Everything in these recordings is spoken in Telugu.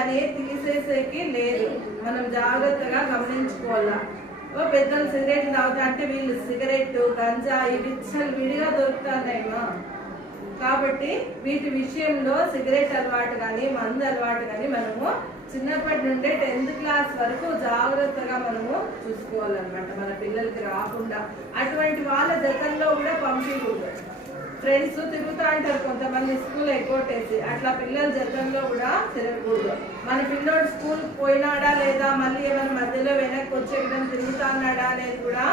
అని తీసేసేకి లేదు, మనం జాగ్రత్తగా గమనించుకోవాలా. పెద్దలు సిగరెట్లు తాగుతా అంటే వీళ్ళు సిగరెట్ గంజా ఇవి విడిగా దొరుకుతున్నాయమ్మా. కాబట్టి వీటి విషయంలో సిగరెట్ అలవాటు కానీ మందు అలవాటు కానీ మనము చిన్నప్పటి నుండే 10th క్లాస్ వరకు జాగ్రత్తగా మనము చూసుకోవాలన్నమాట. మన పిల్లలకి రాకుండా అటువంటి వాళ్ళ జతల్లో కూడా పంపించకూడదు. ఫ్రెండ్స్ తిరుగుతూ అంటారు కొంతమంది స్కూల్ ఎగ్గొట్టేసి, అట్లా పిల్లల జతంలో కూడా తిరగకూడదు. మన పిల్లోడు స్కూల్ పోయినాడా లేదా, మళ్ళీ ఏమైనా మధ్యలో వెనక్కి వచ్చేయడం తిరుగుతున్నాడా అనేది కూడా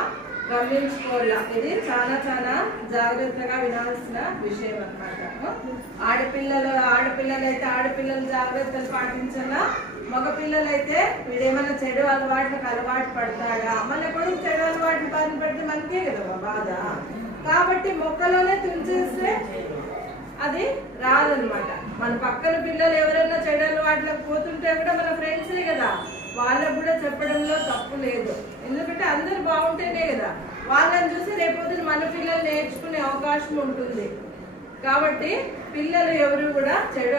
గమనించుకోవాలా. ఇది చాలా చాలా జాగ్రత్తగా వినాల్సిన విషయం అన్నమాట. ఆడపిల్లలైతే ఆడపిల్లలు జాగ్రత్తలు పాటించాలా, మగపిల్లలైతే వీడేమైనా చెడు అలవాట్లకు అలవాటు పడతాడా, మన కొడుకు చెడు అలవాట్లు బాధ పడితే మనకే కదా బాధ. కాబట్టి మొక్కలోనే తుంచేస్తే అది రాదనమాట. మన పక్కన పిల్లలు ఎవరైనా చెడు అలవాట్లకు పోతుంటే కూడా మన ఫ్రెండ్సే కదా, వాళ్ళకు కూడా చెప్పడంలో తప్పు లేదు. ఎందుకంటే అందరు బాగుంటేనే కదా వాళ్ళని చూసి రేపొద్దున మన పిల్లలు నేర్చుకునే అవకాశం ఉంటుంది. కాబట్టి పిల్లలు ఎవరు కూడా చెడు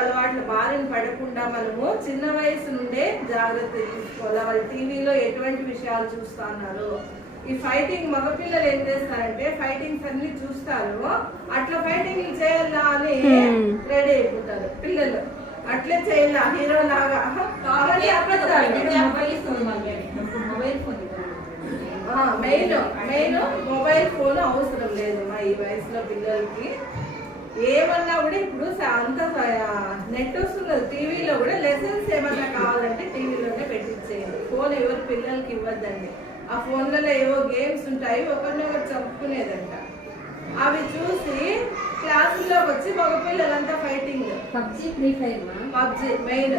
అలవాట్ల బారిన పడకుండా మనము చిన్న వయసు నుండే జాగ్రత్త తీసుకోవాలి. వాళ్ళు టీవీలో ఎటువంటి విషయాలు చూస్తున్నారు, ఈ ఫైటింగ్ మగపిల్లలు ఏం చేస్తారంటే ఫైటింగ్స్ అన్ని చూస్తారు, అట్లా ఫైటింగ్ చేయాలా అని రెడీ అయిపోతారు పిల్లలు. అట్లే చేయాలా హీరో లాగా. మెయిన్ మొబైల్ ఫోన్ అవసరం లేదు మా ఈ వయసులో పిల్లలకి. ఏమన్నా కూడా ఇప్పుడు అంత నెట్ వస్తున్నది, టీవీలో కూడా లెసన్స్ ఏమన్నా కావాలంటే టీవీలోనే పెట్టించేయండి. ఫోన్ ఎవరు పిల్లలకి ఇవ్వద్దండి. ఆ ఫోన్లలో ఏవో గేమ్స్ ఉంటాయి, ఒకరినొకరు చంపుకునేదంట. అవి చూసి క్లాసుల్లోకి వచ్చి మగపిల్లలంతా ఫైటింగ్, పబ్జి మెయిన్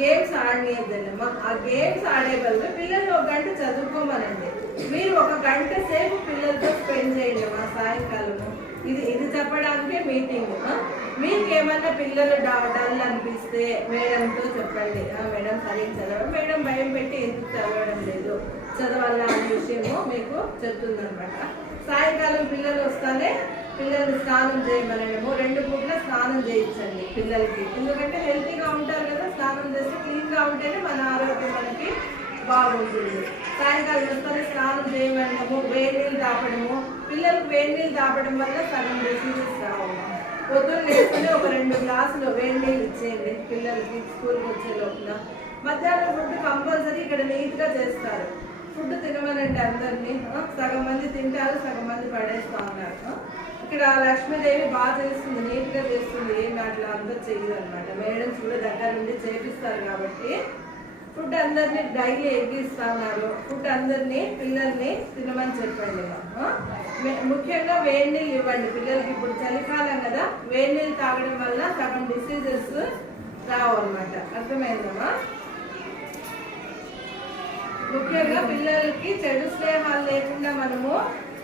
గేమ్స్ ఆడలేదండి. ఆ గేమ్స్ ఆడే బదులు పిల్లలు 1 గంట చదువుకోమనండి. మీరు 1 గంట సేపు పిల్లలతో స్పెండ్ చేయండి మా సాయంకాలము. ఇది చెప్పడానికే మీటింగ్. మీకేమన్నా పిల్లలు డల్ అనిపిస్తే మేడంతో చెప్పండి, మేడం సరిగ్గా చదవడం, మేడం భయం పెట్టి ఎందుకు చదవడం లేదు చదవాలా అనే విషయము మీకు చెప్తుందనమాట. సాయంకాలం పిల్లలు వస్తానే పిల్లల్ని స్నానం చేయమనడము, 2 పూట్ల స్నానం చేయించండి పిల్లలకి. ఎందుకంటే హెల్తీగా ఉంటారు కదా, స్నానం చేస్తే క్లీన్గా ఉంటేనే మన ఆరోగ్యం మనకి బాగుంటుంది. సాయంకాలం వస్తానే స్నానం చేయమనడము, వేడి నీళ్ళు తాపడము. పిల్లలకు వేడి నీళ్ళు తాపడం వల్ల సగం డిసీజెస్ రావు. పొద్దున్న వేసుకుని ఒక 2 గ్లాసులు వేడి నీళ్ళు ఇచ్చేయండి పిల్లలకి స్కూల్కి వచ్చే లోపల. మధ్యాహ్నం ఫుడ్ కంపల్సరీ ఇక్కడ నీట్గా చేస్తారు. ఫుడ్ తినమనండి అందరినీ. సగం మంది తింటారు, సగం మంది పడేస్తూ ఉన్నారు. ఇక్కడ లక్ష్మీదేవి బాగా చేస్తుంది, నీట్గా చేస్తుంది, ఏమి అట్లా అందరూ చేయదు అనమాట. మేడమ్స్ కూడా దగ్గర నుండి చేపిస్తారు. కాబట్టి ఫుడ్ అందరినీ డైలీ ఎగ్గిస్తున్నారు. ఫుడ్ అందరినీ పిల్లల్ని తినమని చెప్పండి. ముఖ్యంగా వేడి నీళ్ళు ఇవ్వండి పిల్లలకి. ఇప్పుడు చలికాలం కదా, వేడి నీళ్ళు తాగడం వల్ల సగం డిసీజెస్ రావు అనమాట. అర్థమైందమ్మా? ముఖ్యంగా పిల్లలకి చెడు స్నేహాలు లేకుండా మనము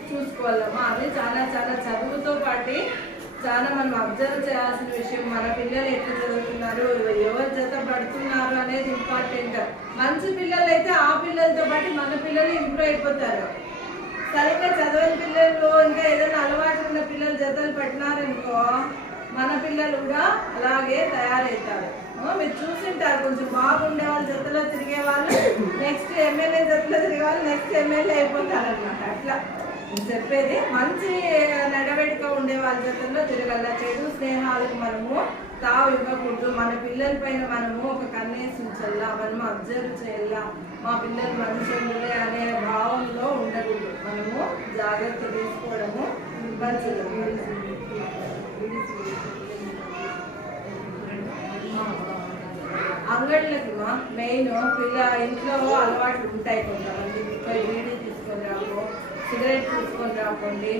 చూసుకోవాలమ్మా. అది చాలా చాలా చదువుతో పాటు చాలా మనం అబ్జర్వ్ చేయాల్సిన విషయం. మన పిల్లలు ఎట్లా చదువుతున్నారు, ఎవరు జత పడుతున్నారు అనేది ఇంపార్టెంట్. మంచి పిల్లలు అయితే ఆ పిల్లలతో పాటు మన పిల్లలు ఇంప్రూవ్ అయిపోతారు. సరిగ్గా చదవని పిల్లలు ఇంకా ఏదైనా అలవాటు ఉన్న పిల్లలు జతలు పట్టినారనుకో మన పిల్లలు కూడా అలాగే తయారవుతారు. మీరు చూసింటారు, కొంచెం బాగుండే వాళ్ళు జతలో తిరిగే వాళ్ళు నెక్స్ట్ ఎమ్మెల్యే జతలో తిరిగే వాళ్ళు నెక్స్ట్ ఎమ్మెల్యే అయిపోతారు అనమాట. అట్లా చెప్పేది మంచి నడవడిక ఉండే వాళ్ళ జతల్లో తిరగల. చెడు స్నేహాలకు మనము తావు ఇవ్వకూడదు. మన పిల్లల పైన మనము ఒక కన్నేసి ఉంచల్లా, మనము అబ్జర్వ్ చేయాలా. మా పిల్లలు మనుషులే అనే భావంలో ఉండకూడదు. మనము జాగ్రత్త తీసుకోవడము మంచిది. అంగళ్ళకి మెయిన్ ఇంట్లో అలవాట్లు ఉంటాయి. కొంతమంది బీడీ తీసుకొని రాకు, సిగరెట్ తీసుకొని రాకండి,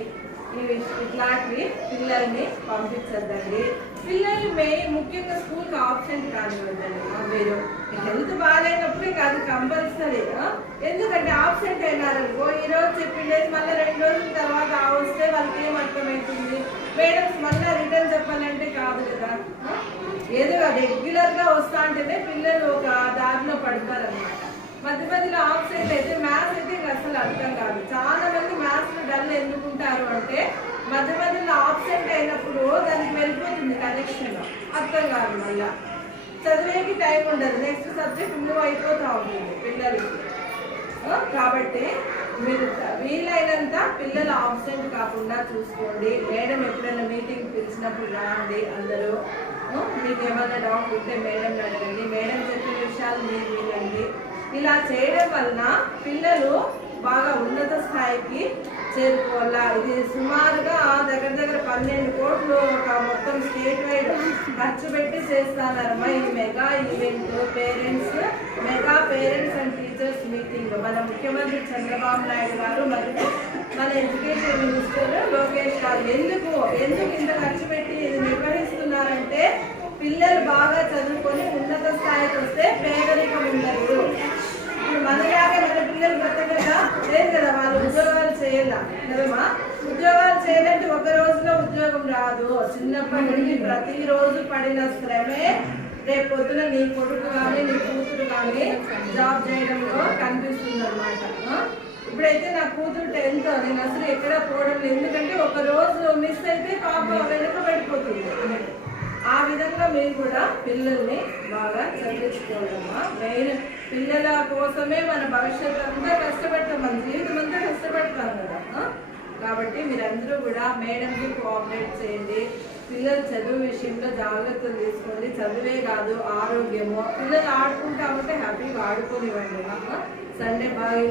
ఇట్లాంటివి పిల్లల్ని పంపించద్దండి. పిల్లలు ముఖ్యంగా స్కూల్కి ఆబ్సెంట్ కానివ్వద్దండి. మీరు హెల్త్ బాగాలేనప్పుడు ఇక అది కంపల్సరీ. ఎందుకంటే ఆబ్సెంట్ అయినారనుకో, ఈరోజు చెప్పిండేది మళ్ళీ 2 రోజుల తర్వాత వస్తే వాళ్ళకి ఏం అర్థమవుతుంది? మేడమ్స్ మళ్ళీ రిటర్న్ చెప్పాలంటే కాదు కదా. ఏదో రెగ్యులర్గా వస్తా అంటేనే పిల్లలు ఒక దారిలో పడతారనమాట. మధ్యలో ఆబ్సెంట్ అయితే మ్యాథ్స్ అయితే ఇంకా అసలు అర్థం కాదు. చాలా మంది మ్యాథ్స్ డల్ ఎందుకుంటారు అంటే మధ్య మధ్యలో ఆబ్సెంట్ అయినప్పుడు దానికి వెళ్ళిపోతుంది కనెక్షన్, అర్థం కాదు. మళ్ళా చదివేకి టైం ఉండదు, నెక్స్ట్ సబ్జెక్ట్ మూవ్ అయిపోతూ ఉంటుంది పిల్లలకి. కాబట్టి మీరు వీలైనంత పిల్లలు ఆబ్సెంట్ కాకుండా చూసుకోండి. మేడం ఎప్పుడైనా మీటింగ్ పిలిచినప్పుడు రాండి అందరూ. మీకు ఏమైనా డౌట్ ఉంటే మేడం అడగండి, మేడం చెప్పిన విషయాలు మీరు వినండి. ఇలా చేయడం వలన పిల్లలు బాగా ఉన్నత స్థాయికి చేరుకోవాలా. ఇది సుమారుగా దగ్గర దగ్గర 12 కోట్లు ఒక మొత్తం స్టేట్ వైడ్ ఖర్చు పెట్టి చేస్తారమ్మా ఈ mega event. Mega parents and teachers meeting మన ముఖ్యమంత్రి చంద్రబాబు నాయుడు గారు మరియు మన ఎడ్యుకేషన్ మినిస్టర్ లోకేష్ గారు ఎందుకు ఇంత ఖర్చు పెట్టి ఇది నిర్వహిస్తున్నారంటే పిల్లలు బాగా చదువుకొని ఉన్నత స్థాయికి వస్తే పేదరికం ఉండదు. ఇప్పుడు మనలాగే మన పిల్లలు బ్రతకగా లేదు కదా, వాళ్ళు ఉద్యోగాలు చేయాలా కదమ్మా. ఉద్యోగాలు చేయాలంటే ఒక రోజులో ఉద్యోగం రాదు. చిన్నప్పటి నుండి ప్రతిరోజు పడిన శ్రమే రేపు పొద్దున నీ కొడుకు కానీ నీ కూతురు కానీ జాబ్ చేయడంలో కనిపిస్తుంది అనమాట. ఇప్పుడైతే నా కూతురు 10th, నేను అసలు ఎక్కడ పోవడం లేదు, ఎందుకంటే ఒక రోజు మిస్ అయితే పాప వెనుకబడిపోతుంది. ఆ విధంగా మీరు కూడా పిల్లల్ని బాగా చదివించుకోవాలమ్మా. మెయిన్ పిల్లల కోసమే మన భవిష్యత్తు అంతా కష్టపడతాం, మన జీవితం అంతా కష్టపడతాం కదా. కాబట్టి మీరందరూ కూడా మేడంకి కోఆపరేట్ చేయండి. పిల్లలు చదువు విషయంలో జాగ్రత్తలు తీసుకోండి. చదువే కాదు ఆరోగ్యము. పిల్లలు ఆడుకుంటా ఉంటే హ్యాపీగా ఆడుకోనివ్వండి. సండే బాగా